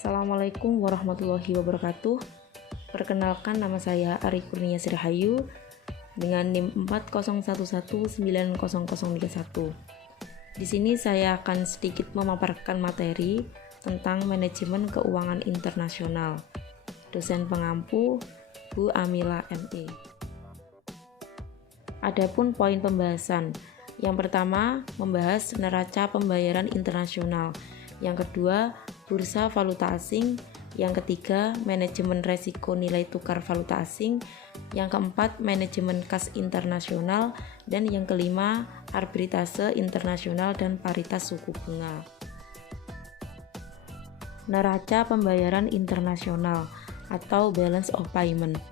Assalamualaikum warahmatullahi wabarakatuh. Perkenalkan, nama saya Ari Kurnia Sirahayu dengan NIM 4011900031. Di sini saya akan sedikit memaparkan materi tentang manajemen keuangan internasional. Dosen pengampu Bu Amila ME. Adapun poin pembahasan, yang pertama membahas neraca pembayaran internasional, yang kedua bursa valuta asing, yang ketiga manajemen resiko nilai tukar valuta asing, yang keempat manajemen kas internasional, dan yang kelima arbitrase internasional dan paritas suku bunga. Neraca pembayaran internasional atau balance of payment.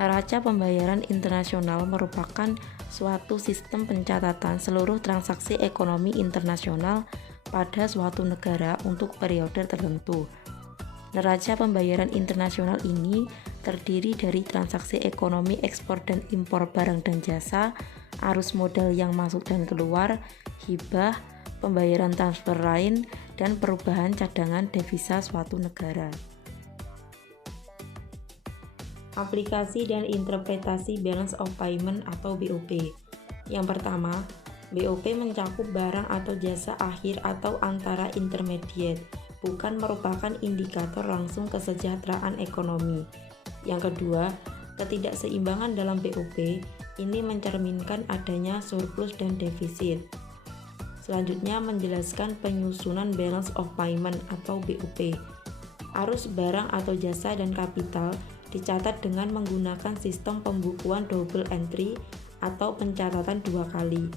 Neraca pembayaran internasional merupakan suatu sistem pencatatan seluruh transaksi ekonomi internasional pada suatu negara untuk periode tertentu. Neraca pembayaran internasional ini terdiri dari transaksi ekonomi ekspor dan impor barang dan jasa, arus modal yang masuk dan keluar, hibah, pembayaran transfer lain, dan perubahan cadangan devisa suatu negara. Aplikasi dan interpretasi balance of payment atau BOP. Yang pertama, BOP mencakup barang atau jasa akhir atau antara intermediate, bukan merupakan indikator langsung kesejahteraan ekonomi. Yang kedua, ketidakseimbangan dalam BOP ini mencerminkan adanya surplus dan defisit. Selanjutnya menjelaskan penyusunan balance of payment atau BOP. Arus barang atau jasa dan kapital dicatat dengan menggunakan sistem pembukuan double entry atau pencatatan dua kali,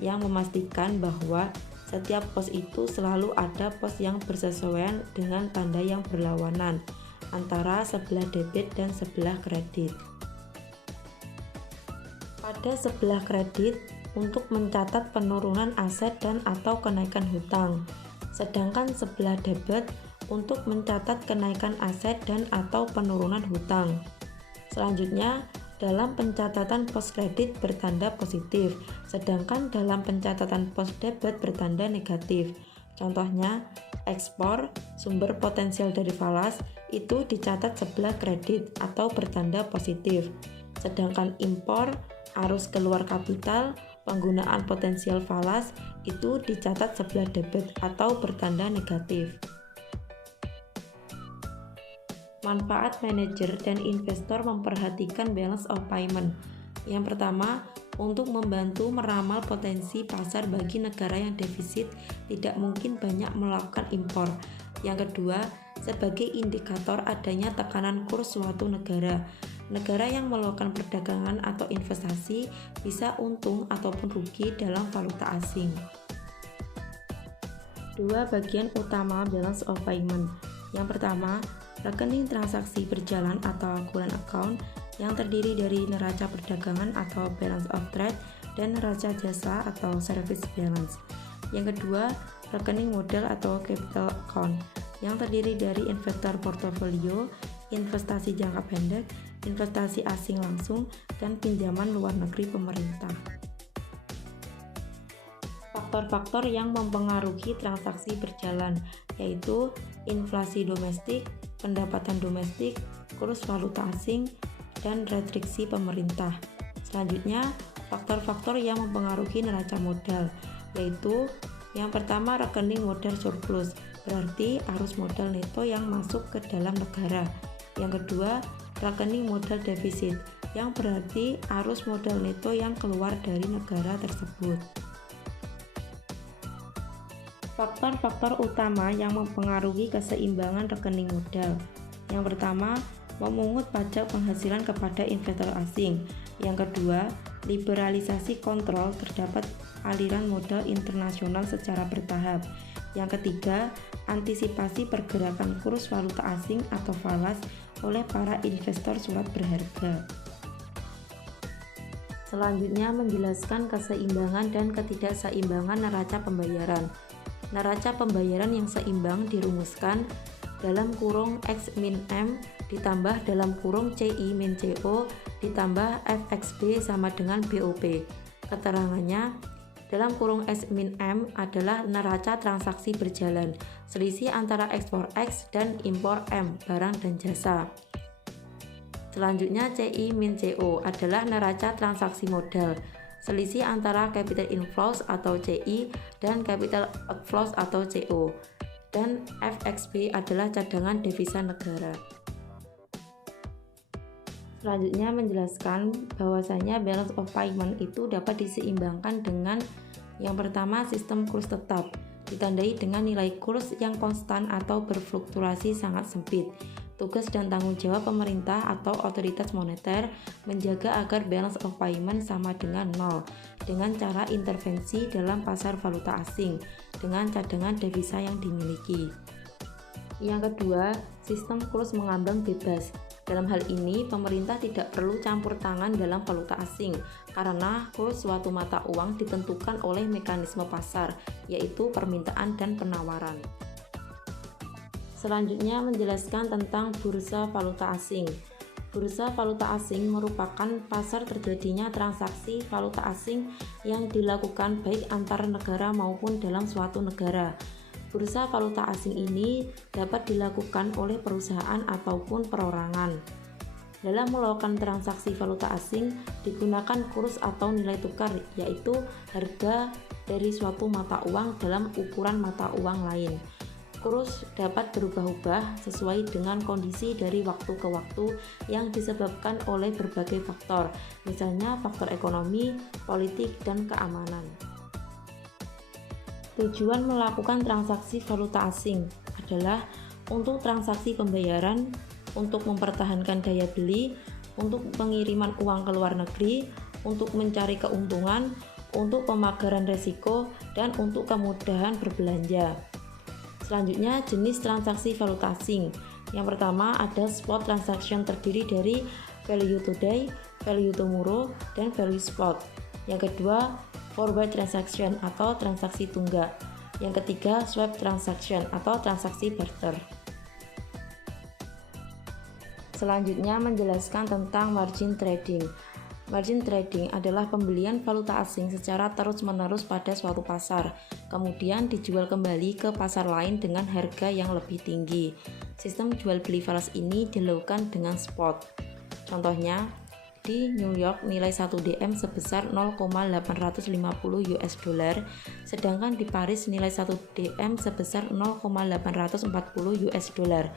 yang memastikan bahwa setiap pos itu selalu ada pos yang bersesuaian dengan tanda yang berlawanan antara sebelah debit dan sebelah kredit. Pada sebelah kredit untuk mencatat penurunan aset dan atau kenaikan hutang, sedangkan sebelah debit untuk mencatat kenaikan aset dan atau penurunan hutang. Selanjutnya, dalam pencatatan pos kredit bertanda positif, sedangkan dalam pencatatan pos debit bertanda negatif. Contohnya, ekspor sumber potensial dari falas itu dicatat sebelah kredit atau bertanda positif, sedangkan impor arus keluar kapital penggunaan potensial falas itu dicatat sebelah debit atau bertanda negatif. Manfaat manajer dan investor memperhatikan balance of payment. Yang pertama, untuk membantu meramal potensi pasar bagi negara yang defisit tidak mungkin banyak melakukan impor. Yang kedua, sebagai indikator adanya tekanan kurs suatu negara. Negara yang melakukan perdagangan atau investasi bisa untung ataupun rugi dalam valuta asing. Dua bagian utama balance of payment. Yang pertama, rekening transaksi berjalan atau current account yang terdiri dari neraca perdagangan atau balance of trade dan neraca jasa atau service balance. Yang kedua, rekening modal atau capital account yang terdiri dari investor portofolio, investasi jangka pendek, investasi asing langsung, dan pinjaman luar negeri pemerintah. Faktor-faktor yang mempengaruhi transaksi berjalan yaitu inflasi domestik, pendapatan domestik, kurs valuta asing, dan restriksi pemerintah. Selanjutnya, faktor-faktor yang mempengaruhi neraca modal, yaitu yang pertama rekening modal surplus, berarti arus modal neto yang masuk ke dalam negara. Yang kedua, rekening modal defisit, yang berarti arus modal neto yang keluar dari negara tersebut. Faktor-faktor utama yang mempengaruhi keseimbangan rekening modal. Yang pertama, memungut pajak penghasilan kepada investor asing. Yang kedua, liberalisasi kontrol terdapat aliran modal internasional secara bertahap. Yang ketiga, antisipasi pergerakan kurs valuta asing atau falas oleh para investor surat berharga. Selanjutnya menjelaskan keseimbangan dan ketidakseimbangan neraca pembayaran. Neraca pembayaran yang seimbang dirumuskan dalam kurung X min M ditambah dalam kurung CI min CO ditambah FXB sama dengan BOP. Keterangannya, dalam kurung S-M adalah neraca transaksi berjalan, selisih antara ekspor X dan impor M, barang dan jasa. Selanjutnya CI-CO adalah neraca transaksi modal, selisih antara capital inflows atau CI dan capital outflows atau CO. Dan FXB adalah cadangan devisa negara. Selanjutnya menjelaskan bahwasanya balance of payment itu dapat diseimbangkan dengan yang pertama sistem kurs tetap, ditandai dengan nilai kurs yang konstan atau berfluktuasi sangat sempit. Tugas dan tanggung jawab pemerintah atau otoritas moneter menjaga agar balance of payment sama dengan nol dengan cara intervensi dalam pasar valuta asing dengan cadangan devisa yang dimiliki. Yang kedua, sistem kurs mengambang bebas. Dalam hal ini, pemerintah tidak perlu campur tangan dalam valuta asing karena kurs suatu mata uang ditentukan oleh mekanisme pasar, yaitu permintaan dan penawaran. Selanjutnya menjelaskan tentang bursa valuta asing. Bursa valuta asing merupakan pasar terjadinya transaksi valuta asing yang dilakukan baik antar negara maupun dalam suatu negara. Bursa valuta asing ini dapat dilakukan oleh perusahaan ataupun perorangan. Dalam melakukan transaksi valuta asing digunakan kurs atau nilai tukar, yaitu harga dari suatu mata uang dalam ukuran mata uang lain. Kurs dapat berubah-ubah sesuai dengan kondisi dari waktu ke waktu yang disebabkan oleh berbagai faktor, misalnya faktor ekonomi, politik, dan keamanan. Tujuan melakukan transaksi valuta asing adalah untuk transaksi pembayaran, untuk mempertahankan daya beli, untuk pengiriman uang ke luar negeri, untuk mencari keuntungan, untuk pemagaran risiko, dan untuk kemudahan berbelanja. Selanjutnya, jenis transaksi valuta asing. Yang pertama ada spot transaction, terdiri dari value today, value tomorrow, dan value spot. Yang kedua, forward transaction atau transaksi tunggak. Yang ketiga, swap transaction atau transaksi barter. Selanjutnya menjelaskan tentang margin trading. Margin trading adalah pembelian valuta asing secara terus-menerus pada suatu pasar, kemudian dijual kembali ke pasar lain dengan harga yang lebih tinggi. Sistem jual beli falas ini dilakukan dengan spot. Contohnya, di New York nilai 1 DM sebesar 0,850 US dollar, sedangkan di Paris nilai 1 DM sebesar 0,840 US dollar.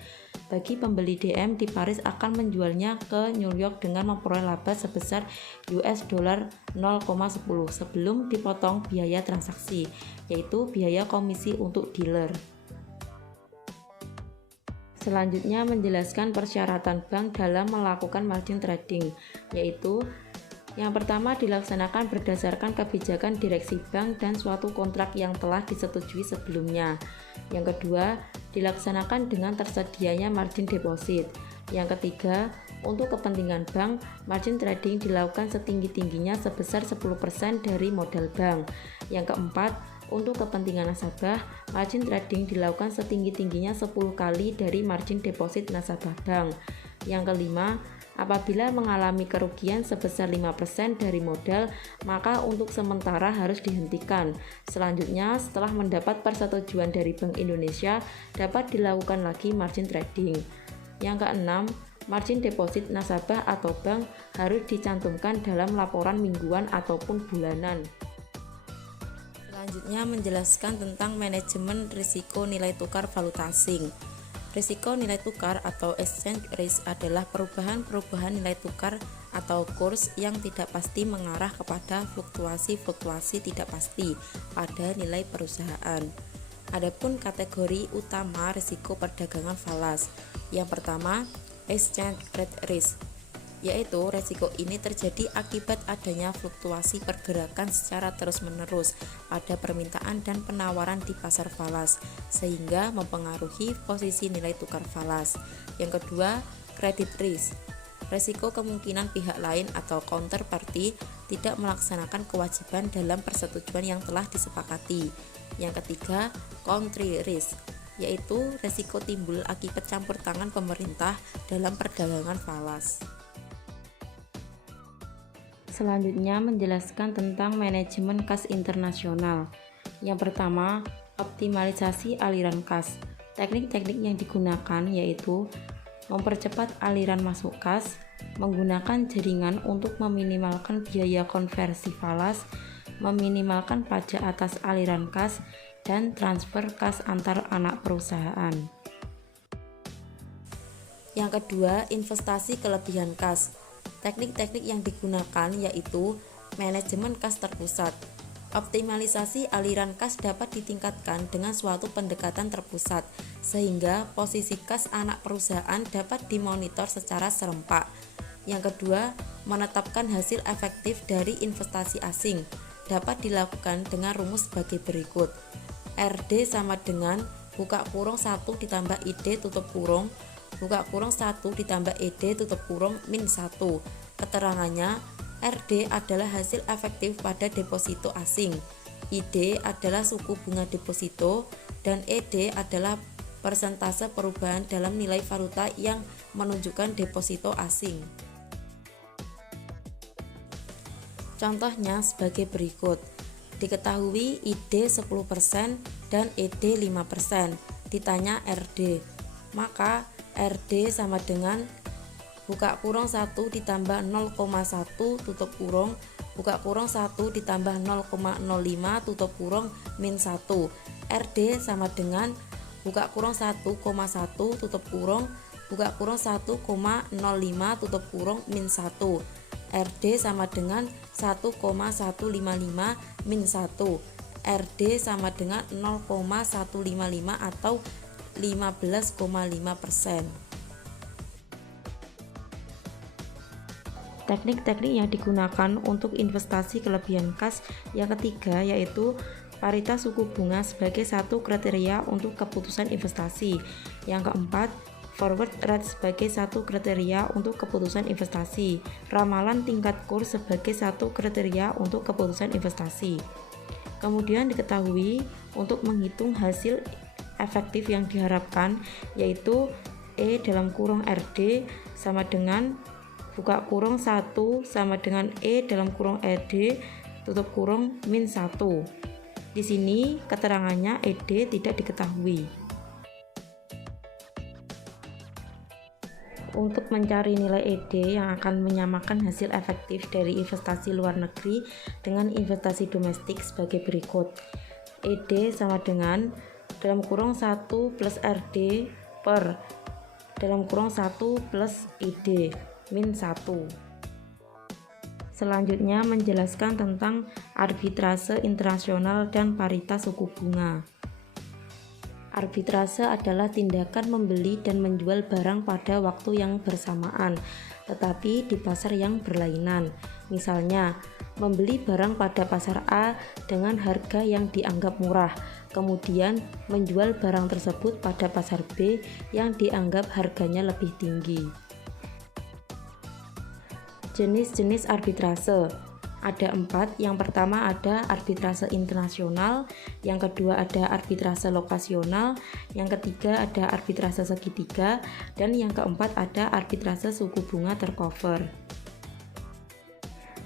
Bagi pembeli DM di Paris akan menjualnya ke New York dengan memperoleh laba sebesar US dollar 0,10 sebelum dipotong biaya transaksi, yaitu biaya komisi untuk dealer. Selanjutnya menjelaskan persyaratan bank dalam melakukan margin trading, yaitu yang pertama dilaksanakan berdasarkan kebijakan direksi bank dan suatu kontrak yang telah disetujui sebelumnya. Yang kedua, dilaksanakan dengan tersedianya margin deposit. Yang ketiga, untuk kepentingan bank, margin trading dilakukan setinggi-tingginya sebesar 10% dari modal bank. Yang keempat, untuk kepentingan nasabah, margin trading dilakukan setinggi-tingginya 10 kali dari margin deposit nasabah bank. Yang kelima, apabila mengalami kerugian sebesar 5% dari modal, maka untuk sementara harus dihentikan. Selanjutnya, setelah mendapat persetujuan dari Bank Indonesia, dapat dilakukan lagi margin trading. Yang keenam, margin deposit nasabah atau bank harus dicantumkan dalam laporan mingguan ataupun bulanan. Selanjutnya menjelaskan tentang manajemen risiko nilai tukar valuta asing. Risiko nilai tukar atau exchange risk adalah perubahan-perubahan nilai tukar atau kurs yang tidak pasti mengarah kepada fluktuasi-fluktuasi tidak pasti pada nilai perusahaan. Adapun kategori utama risiko perdagangan falas. Yang pertama, exchange rate risk, yaitu resiko ini terjadi akibat adanya fluktuasi pergerakan secara terus-menerus pada permintaan dan penawaran di pasar falas, sehingga mempengaruhi posisi nilai tukar falas. Yang kedua, credit risk, resiko kemungkinan pihak lain atau counterparty tidak melaksanakan kewajiban dalam persetujuan yang telah disepakati. Yang ketiga, country risk, yaitu resiko timbul akibat campur tangan pemerintah dalam perdagangan falas. Selanjutnya menjelaskan tentang manajemen kas internasional. Yang pertama, optimalisasi aliran kas. Teknik-teknik yang digunakan yaitu mempercepat aliran masuk kas, menggunakan jaringan untuk meminimalkan biaya konversi falas, meminimalkan pajak atas aliran kas, dan transfer kas antar anak perusahaan. Yang kedua, investasi kelebihan kas. Teknik-teknik yang digunakan yaitu manajemen kas terpusat. Optimalisasi aliran kas dapat ditingkatkan dengan suatu pendekatan terpusat, sehingga posisi kas anak perusahaan dapat dimonitor secara serempak. Yang kedua, menetapkan hasil efektif dari investasi asing dapat dilakukan dengan rumus sebagai berikut. RD sama dengan buka kurung 1 ditambah ID tutup kurung buka kurung 1 ditambah ED tutup kurung min 1. Keterangannya, RD adalah hasil efektif pada deposito asing, ID adalah suku bunga deposito, dan ED adalah persentase perubahan dalam nilai valuta yang menunjukkan deposito asing. Contohnya sebagai berikut. Diketahui ID 10% dan ED 5%. Ditanya RD. Maka RD sama dengan buka kurung 1 ditambah 0,1 tutup kurung buka kurung 1 ditambah 0,05 tutup kurung min 1. RD sama dengan buka kurung 1,1 tutup kurung buka kurung 1,05 tutup kurung min 1. RD sama dengan 1,155 min 1. RD sama dengan 0,155 atau 15,5%. Teknik-teknik yang digunakan untuk investasi kelebihan kas yang ketiga yaitu paritas suku bunga sebagai satu kriteria untuk keputusan investasi. Yang keempat, forward rate sebagai satu kriteria untuk keputusan investasi. Ramalan tingkat kurs sebagai satu kriteria untuk keputusan investasi. Kemudian diketahui untuk menghitung hasil efektif yang diharapkan yaitu E dalam kurung RD sama dengan buka kurung 1 sama dengan E dalam kurung ED tutup kurung min 1. Di sini keterangannya ED tidak diketahui. Untuk mencari nilai ED yang akan menyamakan hasil efektif dari investasi luar negeri dengan investasi domestik sebagai berikut. ED sama dengan dalam kurung 1 plus RD per dalam kurung 1 plus ID min 1. Selanjutnya menjelaskan tentang arbitrase internasional dan paritas suku bunga. Arbitrase adalah tindakan membeli dan menjual barang pada waktu yang bersamaan, tetapi di pasar yang berlainan. Misalnya, membeli barang pada pasar A dengan harga yang dianggap murah, kemudian menjual barang tersebut pada pasar B yang dianggap harganya lebih tinggi. Jenis-jenis arbitrase ada 4. Yang pertama ada arbitrase internasional, yang kedua ada arbitrase lokasional, yang ketiga ada arbitrase segitiga, dan yang keempat ada arbitrase suku bunga tercover.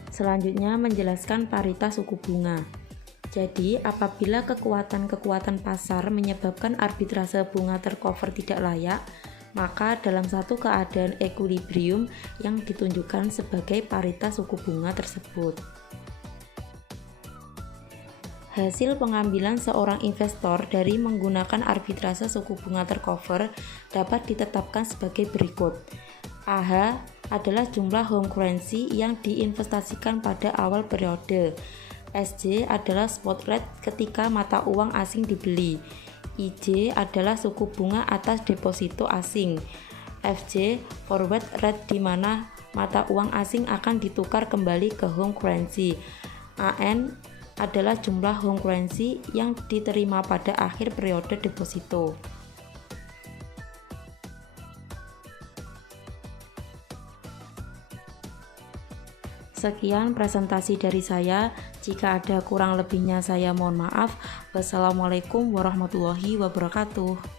Selanjutnya menjelaskan paritas suku bunga. Jadi, apabila kekuatan-kekuatan pasar menyebabkan arbitrase bunga tercover tidak layak, maka dalam satu keadaan equilibrium yang ditunjukkan sebagai paritas suku bunga tersebut. Hasil pengambilan seorang investor dari menggunakan arbitrase suku bunga tercover dapat ditetapkan sebagai berikut. AH adalah jumlah home currency yang diinvestasikan pada awal periode. SJ adalah spot rate ketika mata uang asing dibeli. IJ adalah suku bunga atas deposito asing. FJ forward rate di mana mata uang asing akan ditukar kembali ke home currency. AN adalah jumlah home currency yang diterima pada akhir periode deposito. Sekian presentasi dari saya. Jika ada kurang lebihnya saya mohon maaf. Wassalamualaikum warahmatullahi wabarakatuh.